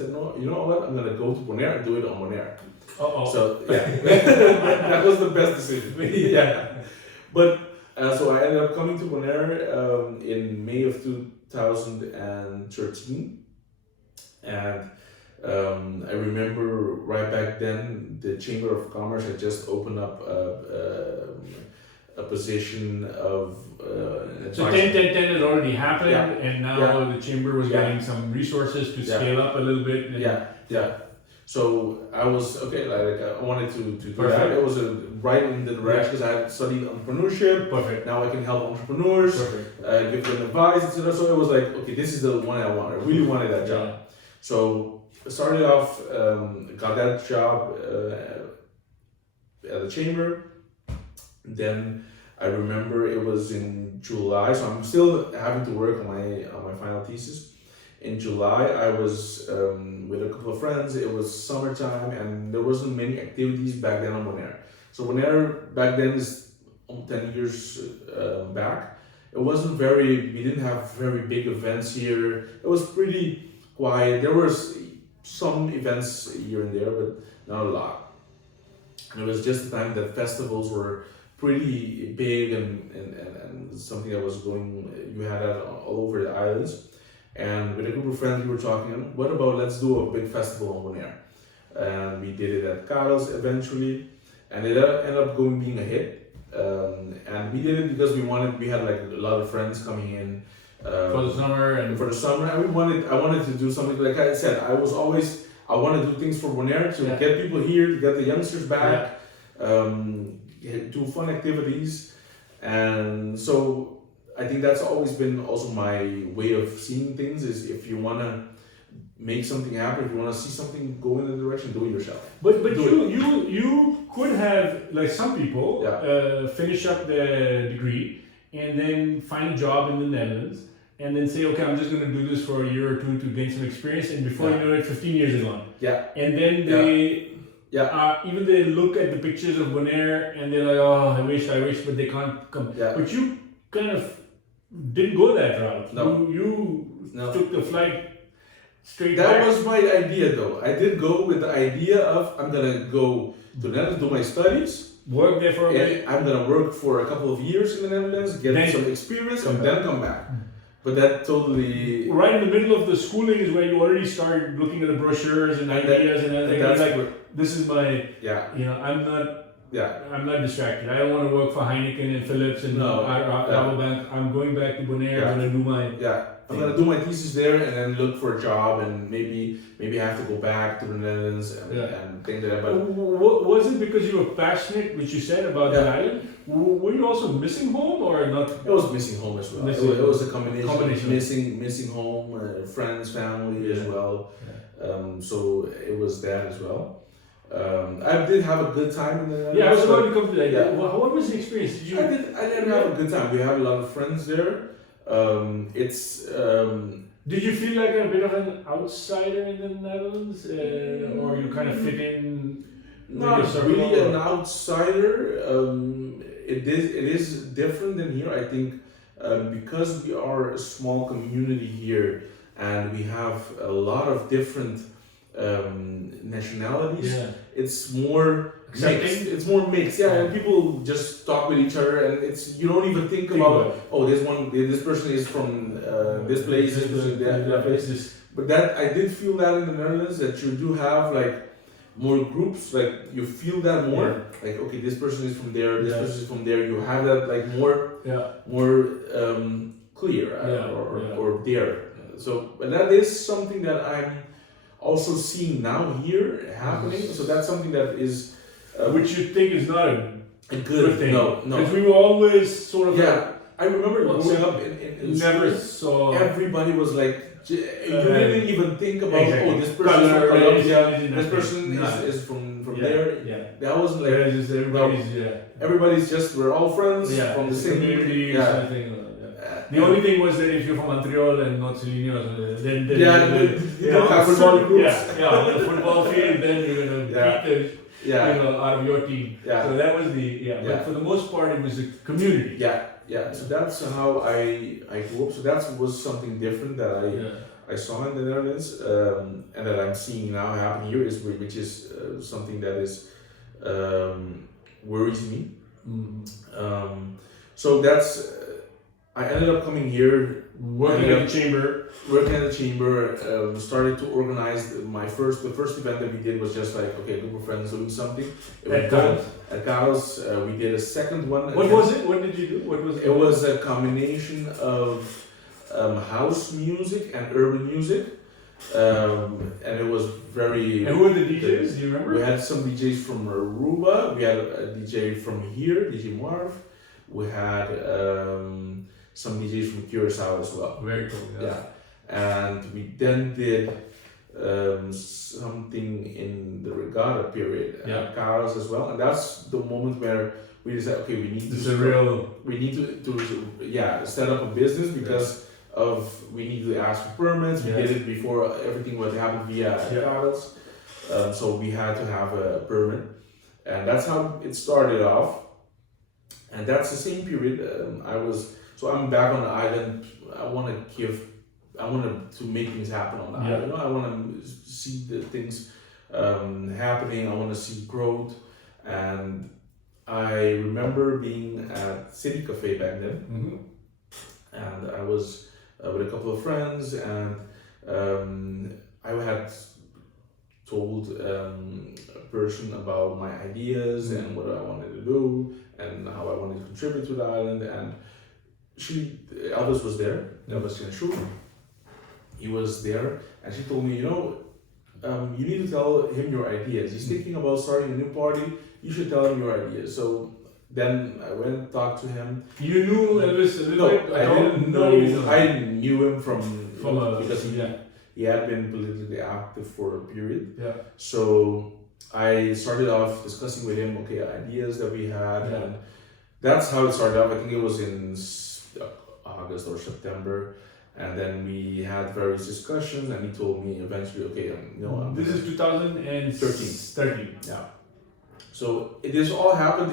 said, no, you know what? I'm gonna go to Bonaire and do it on Bonaire. So yeah. that was the best decision. Yeah. But so I ended up coming to Bonaire in May of 2013, and I remember right back then the Chamber of Commerce had just opened up a position of. So 10 had already happened, Yeah. and now the chamber was Yeah. getting some resources to scale up a little bit. And Yeah. So I was okay. Like I wanted to do Perfect. that. It was right in the direction because I had studied entrepreneurship. Perfect. Now I can help entrepreneurs, Perfect. give them advice, etc. So it was like, okay, this is the one I want. I really wanted that job. So I started off, got that job at the chamber. Then I remember it was in July, so I'm still having to work on my final thesis. In July, I was with a couple of friends. It was summertime, and there wasn't many activities back then on Bonaire. So Bonaire back then is 10 years back. It wasn't we didn't have very big events here. It was pretty quiet. There was some events here and there, but not a lot. And it was just the time that festivals were pretty big and something that was going, you had that all over the islands. And with a group of friends, we were talking, what about let's do a big festival on Bonaire? And we did it at Carlos eventually, and it ended up being a hit. And we did it because we had like a lot of friends coming in for the summer, and I wanted to do something, like I said, I want to do things for Bonaire to get people here, to get the youngsters back, do fun activities. And so I think that's always been also my way of seeing things, is if you want to make something happen, if you want to see something go in the direction, do it yourself. But you could have, like some people, finish up the degree and then find a job in the Netherlands and then say, okay, I'm just going to do this for a year or two to gain some experience, and before you know it, 15 years is gone. Yeah. And then they even they look at the pictures of Bonaire and they're like, oh, I wish, but they can't come. Yeah. But you kind of didn't go that route. No. You took the flight straight That back. was my idea though. I did go with the idea of, I'm going to go to the Netherlands, do my studies. Work there for a bit. I'm going to work for a couple of years in the Netherlands, get some experience, and then come back. But that totally... Right in the middle of the schooling is where you already start looking at the brochures and ideas and that's like, this is my, I'm not distracted. I don't want to work for Heineken and Philips and Rabobank. I'm going back to Bonaire. I'm going to do my... I'm going to do my thesis there and then look for a job, and maybe I have to go back to the Netherlands and things like that. But was it because you were passionate, which you said, about the island? Were you also missing home or not? It was missing home as well. It was a combination. Missing home, friends, family as well. So it was that as well. I did have a good time in the Netherlands. I was about to come to that. What was the experience? I did have a good time. We had a lot of friends there. Did you feel like a bit of an outsider in the Netherlands, or you kind of fit in? Not really an outsider. It is different than here. I think because we are a small community here, and we have a lot of different nationalities. It's more mixed. It's more mixed. And people just talk with each other, and you don't even think about this person is from this place, this person that place. But that I did feel that in the Netherlands, that you do have like more groups, like you feel that more. Like, okay, this person is from there, this person is from there. You have that like more clear or there. So, but that is something that I'm also seeing now here happening. So that's something that is which you think is not a good thing. No. Because we were always sort of I remember growing up in never school, saw everybody was like, you didn't even think about this person is from Colombia, this person is from there. That wasn't like everybody's just, we're all friends from the same community. The only thing was that if you're from Montreal and not Celine, then you don't have football groups. The football field, then you're gonna beat the out of your team. So that was but for the most part it was a community. So that's how I grew up. So that was something different that I saw in the Netherlands, and that I'm seeing now happen here, which is something that is worries me. So that's I ended up coming here, working at the chamber. Started to organize the first event that we did was just like, okay, a group of friends doing something. At Carlos. At Carlos, we did a second one. What was it? What did you do? What was it? It was a combination of house music and urban music. And it was very... And who were the DJs? Do you remember? We had some DJs from Aruba. We had a DJ from here, DJ Marv. We had some DJs from Curacao as well. Very cool. Yeah. And we then did something in the regatta period at Carlos as well. And that's the moment where we decided, okay, we need to set up a business because we need to ask for permits. We did it before everything was happened via Carlos. So we had to have a permit. And that's how it started off. And that's the same period I'm back on the island. I want to make things happen on the island. I want to see the things happening. I want to see growth. And I remember being at City Cafe back then. And I was with a couple of friends, and I had told a person about my ideas and what I wanted to do and how I wanted to contribute to the island. And Elvis was there. Elvis Kinshuk. He was there, and she told me, you need to tell him your ideas. He's thinking about starting a new party. You should tell him your ideas. So then I went and talked to him. You knew Elvis a little bit? I didn't know. I knew him because he had been politically active for a period. Yeah. So I started off discussing with him, ideas that we had, and that's how it started off. I think it was in August or September, and then we had various discussions, and he told me eventually, this is 2013. Yeah. So this all happened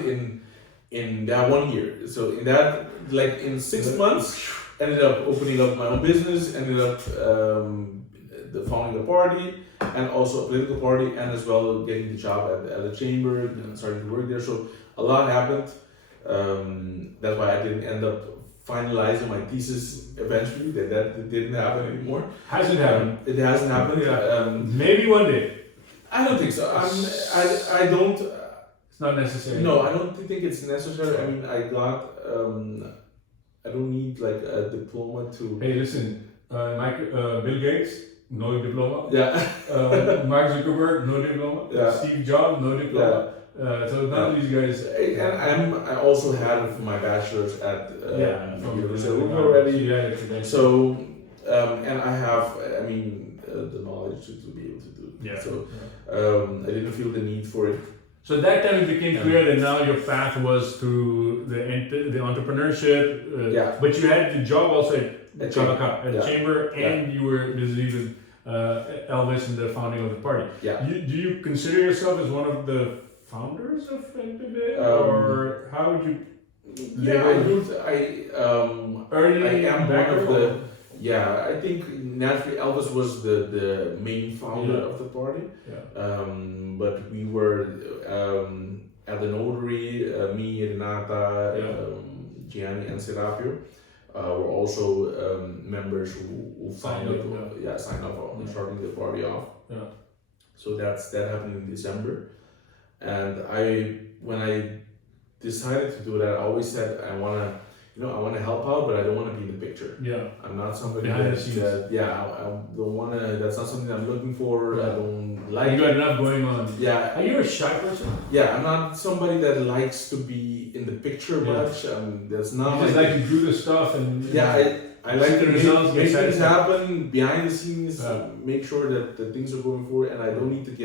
in that 1 year. So in that, like in 6 months, ended up opening up my own business, ended up founding a party, and also a political party, and as well getting the job at the chamber and starting to work there. So a lot happened. That's why I didn't end up finalizing my thesis eventually. That didn't happen anymore. Hasn't happened. It hasn't happened. Maybe one day. I don't think so. I don't. It's not necessary. No, I don't think it's necessary. I mean, I don't need like a diploma to. Hey, listen, Bill Gates, no diploma. Yeah. Mark Zuckerberg, no diploma. Yeah. Steve Jobs, no diploma. So none of these guys. And I also had it for my bachelor's at from University of Aruba already. Yeah. So and I have, the knowledge to be able to do it. Yeah. So I didn't feel the need for it. So at that time it became clear that now your path was through the entrepreneurship. But you had the job also at the chamber, and you were busy with Elvis and the founding of the party. Yeah. Do you consider yourself as one of the founders of NPB, or how would you? I am one of the. Yeah, I think naturally Elvis was the main founder of the party. Yeah. But we were at the notary, me, Renata, Gianni, and Serapio were also members who signed up on starting the party off. Yeah. So that happened in December, and when I decided to do that, I always said I want to help out, but I don't want to be in the picture. Yeah. I'm not somebody I don't want to, that's not something I'm looking for. Yeah. I don't like. You got enough going on. Yeah. Are you a shy person? Yeah, I'm not somebody that likes to be in the picture much. That's not. You just like to do the stuff and. I like to make things happen behind the scenes, make sure that the things are going forward, and I don't need to get